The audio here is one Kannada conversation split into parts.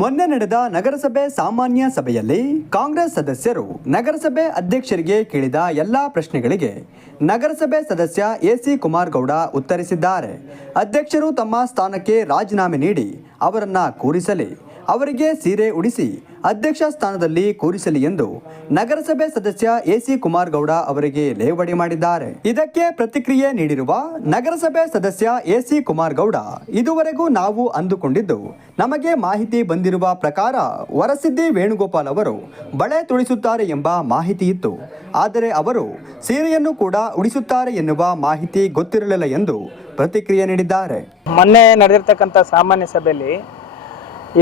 ಮೊನ್ನೆ ನಡೆದ ನಗರಸಭೆ ಸಾಮಾನ್ಯ ಸಭೆಯಲ್ಲಿ ಕಾಂಗ್ರೆಸ್ ಸದಸ್ಯರು ನಗರಸಭೆ ಅಧ್ಯಕ್ಷರಿಗೆ ಕೇಳಿದ ಎಲ್ಲಾ ಪ್ರಶ್ನೆಗಳಿಗೆ ನಗರಸಭೆ ಸದಸ್ಯ ಎಸಿ ಕುಮಾರ್ ಗೌಡ ಉತ್ತರಿಸಿದ್ದಾರೆ. ಅಧ್ಯಕ್ಷರು ತಮ್ಮ ಸ್ಥಾನಕ್ಕೆ ರಾಜೀನಾಮೆ ನೀಡಿ ಅವರನ್ನ ಕೂರಿಸಲಿ, ಅವರಿಗೆ ಸೀರೆ ಉಡಿಸಿ ಅಧ್ಯಕ್ಷ ಸ್ಥಾನದಲ್ಲಿ ಕೂರಿಸಲಿ ಎಂದು ನಗರಸಭೆ ಸದಸ್ಯ ಎಸಿ ಕುಮಾರ್ ಗೌಡ ಅವರಿಗೆ ಲೇವಡಿ ಮಾಡಿದ್ದಾರೆ. ಇದಕ್ಕೆ ಪ್ರತಿಕ್ರಿಯೆ ನೀಡಿರುವ ನಗರಸಭೆ ಸದಸ್ಯ ಎಸಿ ಕುಮಾರ್ ಗೌಡ ಇದುವರೆಗೂ ನಾವು ಅಂದುಕೊಂಡಿದ್ದು ನಮಗೆ ಮಾಹಿತಿ ಬಂದಿರುವ ಪ್ರಕಾರ ವರಸಿದ್ದಿ ವೇಣುಗೋಪಾಲ್ ಅವರು ಬಳೆ ತುಳಿಸುತ್ತಾರೆ ಎಂಬ ಮಾಹಿತಿ ಇತ್ತು. ಆದರೆ ಅವರು ಸೀರೆಯನ್ನು ಕೂಡ ಉಡಿಸುತ್ತಾರೆ ಎನ್ನುವ ಮಾಹಿತಿ ಗೊತ್ತಿರಲಿಲ್ಲ ಎಂದು ಪ್ರತಿಕ್ರಿಯೆ ನೀಡಿದ್ದಾರೆ. ಮೊನ್ನೆ ನಡೆದಿರ್ತಕ್ಕಂಥ ಸಾಮಾನ್ಯ ಸಭೆಯಲ್ಲಿ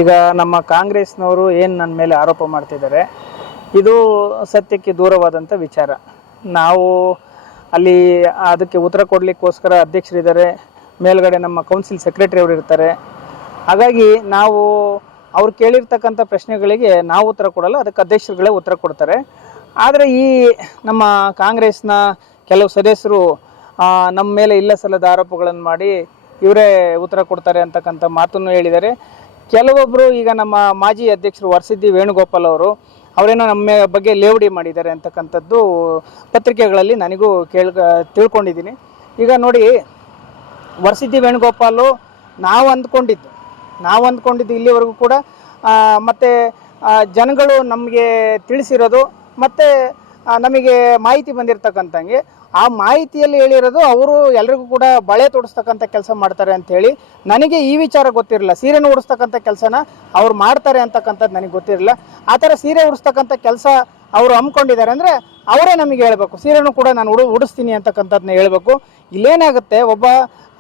ಈಗ ನಮ್ಮ ಕಾಂಗ್ರೆಸ್ನವರು ಏನು ನನ್ನ ಮೇಲೆ ಆರೋಪ ಮಾಡ್ತಿದ್ದಾರೆ, ಇದು ಸತ್ಯಕ್ಕೆ ದೂರವಾದಂಥ ವಿಚಾರ. ನಾವು ಅಲ್ಲಿ ಅದಕ್ಕೆ ಉತ್ತರ ಕೊಡಲಿಕ್ಕೋಸ್ಕರ ಅಧ್ಯಕ್ಷರಿದ್ದಾರೆ, ಮೇಲ್ಗಡೆ ನಮ್ಮ ಕೌನ್ಸಿಲ್ ಸೆಕ್ರೆಟರಿ ಅವರು ಇರ್ತಾರೆ. ಹಾಗಾಗಿ ನಾವು ಅವ್ರು ಕೇಳಿರ್ತಕ್ಕಂಥ ಪ್ರಶ್ನೆಗಳಿಗೆ ನಾವು ಉತ್ತರ ಕೊಡಲ್ಲ, ಅದಕ್ಕೆ ಅಧ್ಯಕ್ಷರುಗಳೇ ಉತ್ತರ ಕೊಡ್ತಾರೆ. ಆದರೆ ಈ ನಮ್ಮ ಕಾಂಗ್ರೆಸ್ನ ಕೆಲವು ಸದಸ್ಯರು ನಮ್ಮ ಮೇಲೆ ಇಲ್ಲ ಸಲ್ಲದ ಆರೋಪಗಳನ್ನು ಮಾಡಿ ಇವರೇ ಉತ್ತರ ಕೊಡ್ತಾರೆ ಅಂತಕ್ಕಂಥ ಮಾತನ್ನು ಹೇಳಿದ್ದಾರೆ. ಕೆಲವೊಬ್ಬರು ಈಗ ನಮ್ಮ ಮಾಜಿ ಅಧ್ಯಕ್ಷರು ವರಸಿದ್ದಿ ವೇಣುಗೋಪಾಲ್ ಅವರು ಅವರೇನೋ ನಮ್ಮ ಬಗ್ಗೆ ಲೇವಡಿ ಮಾಡಿದ್ದಾರೆ ಅಂತಕ್ಕಂಥದ್ದು ಪತ್ರಿಕೆಗಳಲ್ಲಿ ನನಗೂ ಕೇಳ ತಿಳ್ಕೊಂಡಿದ್ದೀನಿ. ಈಗ ನೋಡಿ, ವರಸಿದ್ದಿ ವೇಣುಗೋಪಾಲು ನಾವು ಅಂದ್ಕೊಂಡಿದ್ದು ನಾವು ಅಂದ್ಕೊಂಡಿದ್ದು ಇಲ್ಲಿವರೆಗೂ ಕೂಡ ಮತ್ತು ಜನಗಳು ನಮಗೆ ತಿಳಿಸಿರೋದು, ಮತ್ತೆ ನಮಗೆ ಮಾಹಿತಿ ಬಂದಿರತಕ್ಕಂಥಂಗೆ ಆ ಮಾಹಿತಿಯಲ್ಲಿ ಹೇಳಿರೋದು ಅವರು ಎಲ್ರಿಗೂ ಕೂಡ ಬಳೆ ತೊಡಿಸ್ತಕ್ಕಂಥ ಕೆಲಸ ಮಾಡ್ತಾರೆ ಅಂತ ಹೇಳಿ. ನನಗೆ ಈ ವಿಚಾರ ಗೊತ್ತಿರಲಿಲ್ಲ ಸೀರೆನ ಉಡಿಸ್ತಕ್ಕಂಥ ಕೆಲಸನ ಅವ್ರು ಮಾಡ್ತಾರೆ ಅಂತಕ್ಕಂಥದ್ದು ನನಗೆ ಗೊತ್ತಿರಲಿಲ್ಲ ಆ ಥರ ಸೀರೆ ಉಡಿಸ್ತಕ್ಕಂಥ ಕೆಲಸ ಅವರು ಹಮ್ಮಿಕೊಂಡಿದ್ದಾರೆ ಅಂದರೆ ಅವರೇ ನಮಗೆ ಹೇಳಬೇಕು. ಸೀರೆನೂ ಕೂಡ ನಾನು ಉಡು, ಉಡಿಸ್ತೀನಿ ಅಂತಕ್ಕಂಥದ್ದನ್ನ ಹೇಳಬೇಕು. ಇಲ್ಲೇನಾಗುತ್ತೆ, ಒಬ್ಬ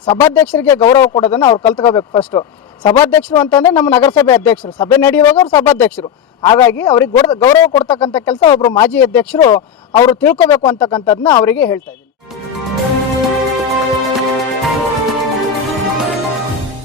ಸಭಾಧ್ಯಕ್ಷರಿಗೆ ಗೌರವ ಕೊಡೋದನ್ನು ಅವ್ರು ಕಲ್ತ್ಕೋಬೇಕು ಫಸ್ಟು ಸಭಾಧ್ಯಕ್ಷರು ಅಂತಂದ್ರೆ ನಮ್ಮ ನಗರಸಭೆ ಅಧ್ಯಕ್ಷರು. ಸಭೆ ನಡೆಯುವಾಗ ಅವ್ರು ಸಭಾಧ್ಯಕ್ಷರು. ಹಾಗಾಗಿ ಅವ್ರಿಗೆ ಗೌರವ ಕೊಡ್ತಕ್ಕಂಥ ಕೆಲಸ ಒಬ್ಬರು ಮಾಜಿ ಅಧ್ಯಕ್ಷರು, ಅವರು ತಿಳ್ಕೊಬೇಕು ಅಂತಕ್ಕಂಥದ್ದನ್ನ ಅವರಿಗೆ ಹೇಳ್ತಾ ಇದ್ದೀನಿ.